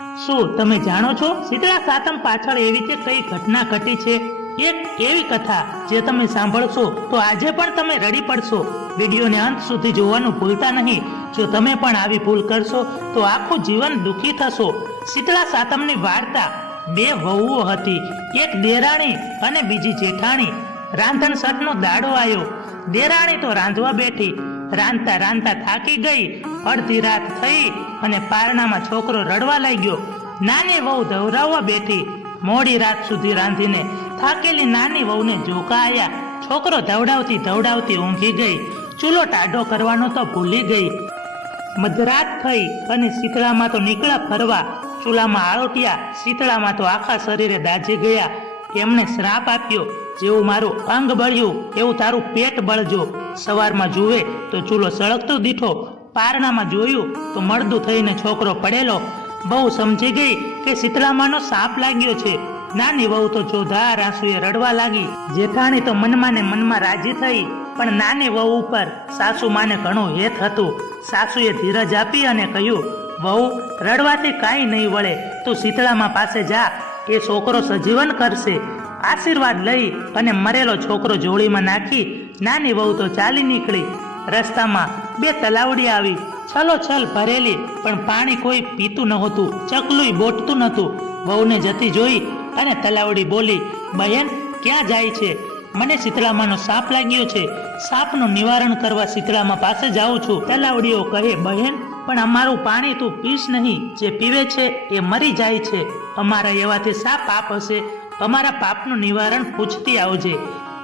શું તમે જાણો છો? શીતળા સાતમ પાછળ એવી તે કઈ ઘટના ઘટી છે? એક એવી કથા જે તમે સાંભળશો તો આજે પણ તમે રડી પડશો. વિડીયોને અંત સુધી જોવાનું ભૂલતા નહીં. જો તમે પણ આવી ભૂલ કરશો તો આખું જીવન દુઃખી થશો. શીતળા સાતમની વાર્તા બે વહુઓ હતી. એક દેરાણી અને બીજી જેઠાણી. રાંધણ સટનો દાડો આવ્યો દેરાણી તો રાંધવા બેઠી. રાંધતા રાંધતા થાકી ગઈ. અડધી રાત થઈ અને પારણામાં છોકરો રડવા લાગ્યો. નાની વહુ ધવરાવવા બેઠી. મોડી રાત સુધી રાંધીને થાકેલી નાની વહુને જોકા આવ્યા છોકરો ધવડાવતી ધવડાવતી ઊંઘી ગઈ. ચૂલો ટાઢો કરવાનો તો ભૂલી ગઈ. મધરાત થઈ અને શીતળામાં તો નીકળ્યા ફરવા. ચૂલામાં આળોટ્યા, શીતળામાં તો આખા શરીરે દાઝી ગયા. એમણે શ્રાપ આપ્યો, જેવું મારું અંગ બળ્યું, એવું તારું પેટ બળજો. સવારમાં જુએ તો ચૂલો સળગતો દીઠો, પારણામાં જોયું તો મળદું થઈને છોકરો પડેલો. બહુ સમજી ગઈ કે શીતળામાંનો સાપ લાગ્યો છે. નાની વહુ તો જોધાર આંસુએ રડવા લાગી. જેઠાણી તો મનમાં ને મનમાં રાજી થઈ, પણ નાની વહુ ઉપર સાસુ માને ઘણું હેત હતું. સાસુએ ધીરજ આપી અને કહ્યું, વહુ, રડવાથી કાંઈ નહીં વળે. તું શીતળામાં પાસે જા. એ છોકરો સજીવન કરશે? આશીર્વાદ લઈ અને મરેલો છોકરો જોડીમાં નાખી નાની વહુ તો ચાલી નીકળી. રસ્તામાં બે તલાવડી આવી. છલો છલ ભરેલી, પણ પાણી કોઈ પીતું નહોતું ચકલું બોટતું નહોતું. વહુને જતી જોઈ અને તલાવડી બોલી, બહેન, ક્યાં જાય છે? મને શીતળામાંનો સાપ લાગ્યો છે. સાપનું નિવારણ કરવા શીતળામાં પાસે જાઉં છું. તલાવડીઓ કહે, બહેન પણ અમારું પાણી તું પીશ નહીં. જે પીવે છે એ મરી જાય છે. અમારા એવાથી શા પાપ હશે? અમારા પાપનું નિવારણ પૂછતી આવજે.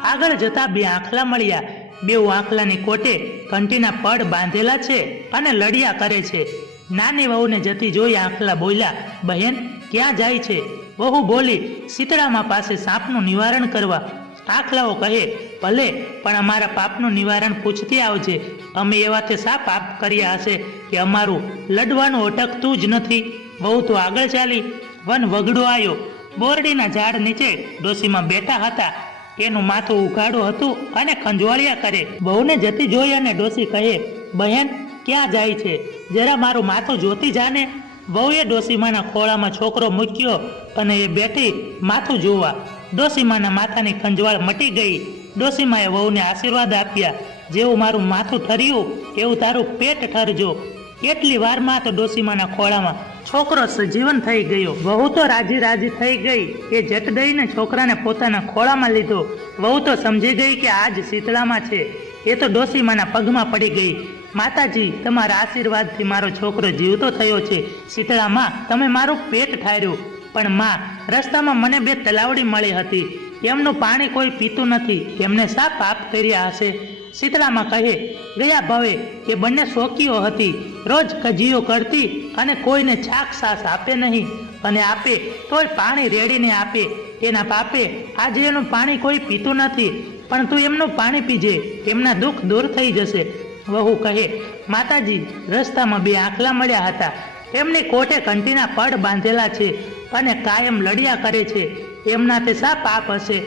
આગળ જતા બે આંખલા મળ્યા. બેઉ આંખલાની કોટે કંટીના પડ બાંધેલા છે અને લડિયા કરે છે. નાની વહુને જતી જોઈ આંખલા બોલ્યા, બહેન, ક્યાં જાય છે? વહુ બોલી, શીતળામાં પાસે સાપનું નિવારણ કરવા. આખલાઓ કહે, ભલે, પણ અમારા પાપનું નિવારણ પૂછતી આવજે. અમે એવા તે શા પાપ કર્યા હશે કે અમારું લડવાનું અટકતું જ નથી? બહુ તો આગળ ચાલી, વન વગડો આવ્યો. બોરડીના ઝાડ નીચે ડોસીમાં બેઠા હતા. એનું માથું ઉઘાડું હતું અને ખંજવાળિયા કરે. બહુને જતી જોઈ અને ડોસી કહે, બહેન, ક્યાં જાય છે? જરા મારું માથું જોતી જાને. વહુએ ડોસીમાના ખોળામાં છોકરો મૂક્યો અને એ બેઠી માથું જોવા. ડોસીમાના માથાની ખંજવાળ મટી ગઈ. ડોસીમાએ વહુને આશીર્વાદ આપ્યા. જેવું મારું માથું ઠર્યું, એવું તારું પેટ ઠરજો. એટલી વારમાં તો ડોસીમાના ખોળામાં છોકરો સજીવન થઈ ગયો. વહુ તો રાજી રાજી થઈ ગઈ એ જટ દઈને છોકરાને પોતાના ખોળામાં લીધો. વહુ તો સમજી ગઈ કે આજ શીતળામાં છે. એ તો ડોસીમાના પગમાં પડી ગઈ. માતાજી, તમારા આશીર્વાદથી મારો છોકરો જીવતો થયો છે. શીતળામાં તમે મારું પેટ ઠાર્યું. પણ માં, રસ્તામાં મને બે તલાવડી મળી હતી. એમનું પાણી કોઈ પીતું નથી. એમને શા પાપ કર્યા હશે. શીતળામાં કહે, ગયા ભવે એ બંને શોકીઓ હતી. રોજ કજીઓ કરતી અને કોઈને છાક સાસ આપે નહીં. અને આપે તોય પાણી રેડીને આપે. એના પાપે આજે એનું પાણી કોઈ પીતું નથી. પણ તું એમનું પાણી પીજે. એમના દુઃખ દૂર થઈ જશે. વહુ કહે, માતાજી, રસ્તામાં બે આંખલા મળ્યા હતા. એમની કોઠે કંટીના પડ બાંધેલા છે. અને કાયમ લડ્યા કરે છે. એમના તે શા પાપ હશે?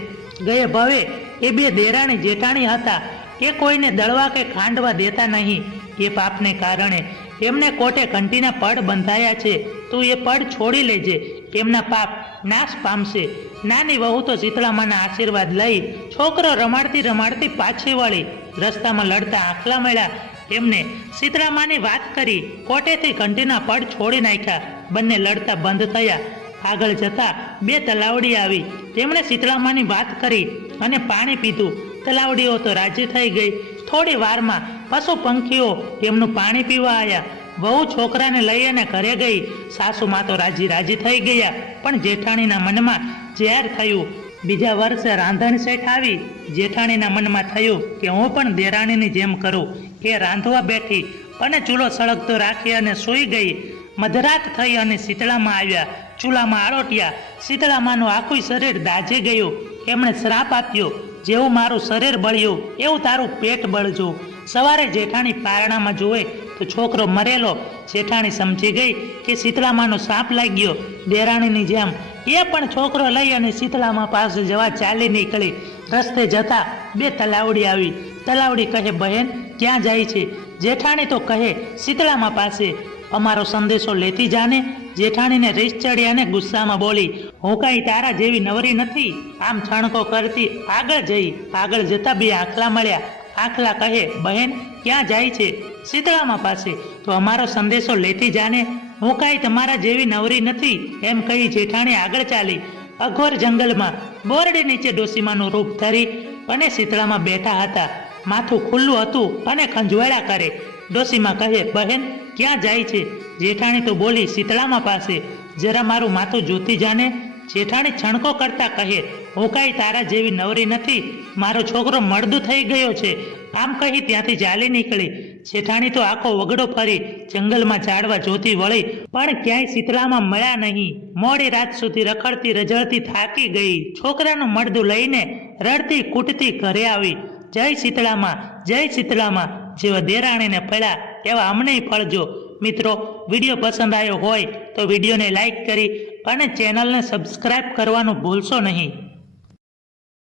ગયે ભવે, એ બે દેરાણી જેઠાણી હતા. એ કોઈને દળવા કે ખાંડવા દેતા નહીં. એ પાપને કારણે એમને કોટે ઘંટીના પડ બંધાયા છે. તું એ પડ છોડી લેજે. એમના પાપ નાશ પામશે. નાની વહુ તો શીતળામાના આશીર્વાદ લઈ છોકરો રમાડતી રમાડતી પાછી વળી રસ્તામાં લડતા આંખલા મળ્યા. એમને સીતરામાની વાત કરી. કોટેથી ઘંટીના પડ છોડી નાખ્યા. બંને લડતા બંધ થયા. આગળ જતા બે તલાવડી આવી. તેમણે શીતળામાની વાત કરી અને પાણી પીધું. તલાવડીઓ તો રાજી થઈ ગઈ. થોડી વારમાં પશુ પંખીઓ તેમનું પાણી પીવા આવ્યા વહુ છોકરાને લઈ અને ઘરે ગઈ. સાસુમાં તો રાજી રાજી થઈ ગયા. પણ જેઠાણીના મનમાં ઝેર થયું. બીજા વર્ષે રાંધણ શેઠ આવી. જેઠાણીના મનમાં થયું કે હું પણ દેરાણીની જેમ કરું એ રાંધવા બેઠી. અને ચૂલો સળગતો રાખી અને સૂઈ ગઈ. મધરાત થઈ અને શીતળામાં આવ્યા. ચૂલામાં આરોટ્યા. શીતળામાંનું આખું શરીર દાઝે ગયું. એમણે શ્રાપ આપ્યો, જેવું મારું શરીર બળ્યું, એવું તારું પેટ બળજો. સવારે જેઠાણી પારણામાં જુએ તો છોકરો મરેલો. જેઠાણી સમજી ગઈ કે શીતળામાંનો સાપ લાગ્યો. દેરાણીની જેમ એ પણ છોકરો લઈ અને શીતળામાં પાસે જવા ચાલી નીકળી. રસ્તે જતા બે તલાવડી આવી. તલાવડી કહે, બહેન, ક્યાં જાય છે? જેઠાણી તો કહે, શીતળામાં પાસે. અમારો સંદેશો લેતી જાને, જેઠાણીને રીસ ચડી અને ગુસ્સામાં બોલી, હું કાંઈ તારા જેવી નવરી નથી, આમ છણકો કરતી આગળ જઈ, આગળ જતા બે આખલા મળ્યા. આખલા કહે, બહેન, ક્યાં જાય છે? શીતળામાં પાસે. તો અમારો સંદેશો લેતી જાને, હું કાંઈ તમારા જેવી નવરી નથી, એમ કહી જેઠાણી આગળ ચાલી. અઘોર જંગલમાં બોરડી નીચે ડોસીમાનું રૂપ ધરી અને શીતળામાં બેઠા હતા. માથું ખુલ્લું હતું અને ખંજવાળા કરે. ડોસીમાં કહે, બહેન ક્યાં જાય છે? જેઠાણી તો બોલી, શીતળામાં પાસે. જરા મારું માથું જોતી જાને જેઠાણી છણકો કરતા કહે હું કાંઈ તારા જેવી નવરી નથી. મારો છોકરો મળદું થઈ ગયો છે. આમ કહી ત્યાંથી ચાલી નીકળી. જેઠાણી તો આખો વગડો ફરી જંગલમાં ઝાડવા જોતી વળી, પણ ક્યાંય શીતળામાં મળ્યા નહીં. મોડી રાત સુધી રખડતી રજળતી થાકી ગઈ. છોકરાનું મળદું લઈને રડતી, કૂટતી ઘરે આવી. જય શીતળામાં જય શીતળામાં. જેવા દેરાણીને ફળ્યા એવા અમનેય ફળજો મિત્રો, વીડિયો પસંદ આવ્યો હોય તો વિડીયોને લાઈક કરી અને ચેનલને સબસ્ક્રાઇબ કરવાનું ભૂલશો નહીં.